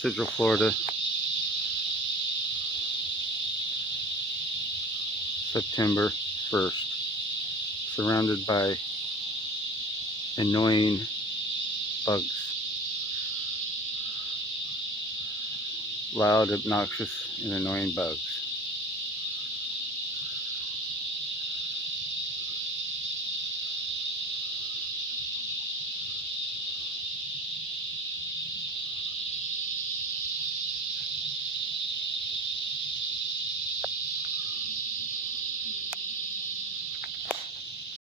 Central Florida, September 1st, surrounded by annoying bugs. Loud, obnoxious, and annoying bugs.